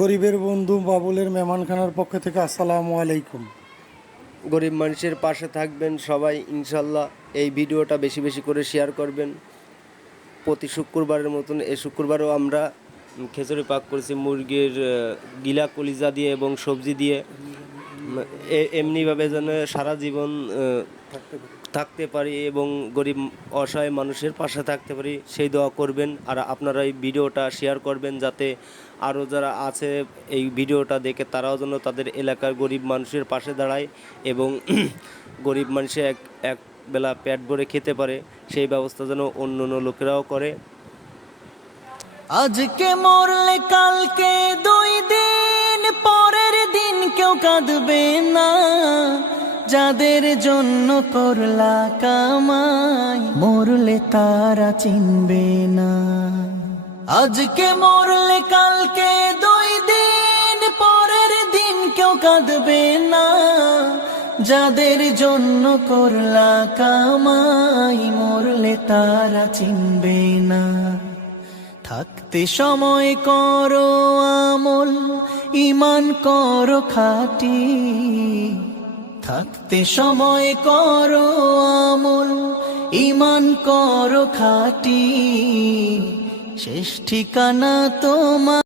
গরিবের বন্ধু বাবুলের মেহমানখানার পক্ষ থেকে আসসালামু আলাইকুম। গরিব মানুষের পাশে থাকবেন সবাই ইনশাল্লাহ। এই ভিডিওটা বেশি বেশি করে শেয়ার করবেন। প্রতি শুক্রবারের মতন এই শুক্রবারও আমরা খিচুড়ি পাক করেছি মুরগির গিলা কলিজা দিয়ে এবং সবজি দিয়ে। এমনিভাবে যেন সারা জীবন থাকতে পারি এবং গরিব অসহায় মানুষের পাশে থাকতে পারি সেই দোয়া করবেন। আর আপনারা এই ভিডিওটা শেয়ার করবেন যাতে আরও যারা আছে এই ভিডিওটা দেখে তারাও যেন তাদের এলাকার গরিব মানুষের পাশে দাঁড়ায় এবং গরিব মানুষে এক বেলা পেট ভরে খেতে পারে সেই ব্যবস্থা যেন অন্য অন্য লোকেরাও করে। আজকে মরলে কালকে 2 দিন পরের দিন কেউ কাঁদবে না, যাদের জন্য করলা কামাই মরলে তারা চিনবে না। আজকে মরলে কালকে 2 দিন পরের দিন কেউ কাঁদবে না, যাদের জন্য করলা কামাই মরলে তারা চিনবে না। থাকতে সময় করো আমল, ঈমান করো খাঁটি। থাকতে সময় করো আমল, ঈমান করো খাঁটি। শেষ ঠিকানা তোমার।